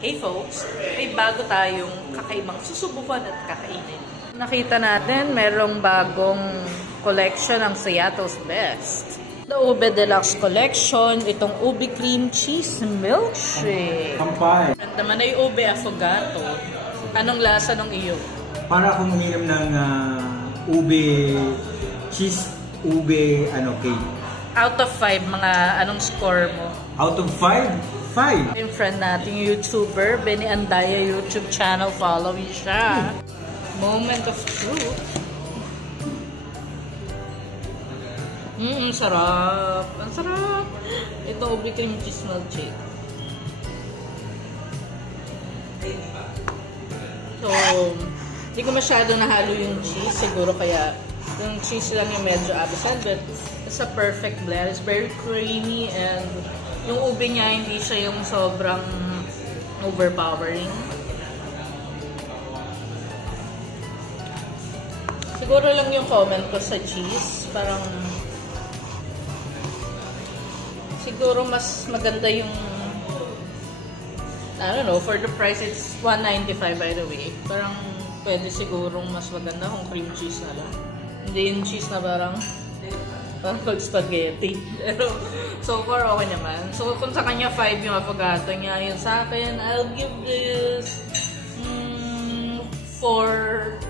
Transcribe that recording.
Hey folks, may bago tayong kakaibang susubukan at kakainin. Nakita natin merong bagong collection ng Seattle's Best. The Ube Deluxe Collection, itong Ube Cream Cheese Milkshake. Kampay. At naman ay Ube Affogato. Anong lasa ng iyo? Para akong uminom ng ube, cheese ube, cake. Out of 5, mga anong score mo? Out of 5? 5. Yung friend nating YouTuber, Benny Andaya YouTube channel, follow siya. Moment of truth. Ang sarap. Ang sarap. Ito, Ube Cream Cheese Milkshake. So, hindi ko masyado nahalo yung cheese. Siguro kaya yung cheese lang yung medyo absent. But it's a perfect blend. It's very creamy and yung ube niya hindi siya yung sobrang overpowering. Siguro lang yung comment ko sa cheese. Parang siguro mas maganda yung I don't know, for the price it's $195 by the way. Parang pwede sigurong mas maganda kung cream cheese na lang. Hindi yung cheese na parang spaghetti. Pero so far okay naman. So kung sa kanya 5 yung affogato niya, yun sa akin I'll give this 4/5.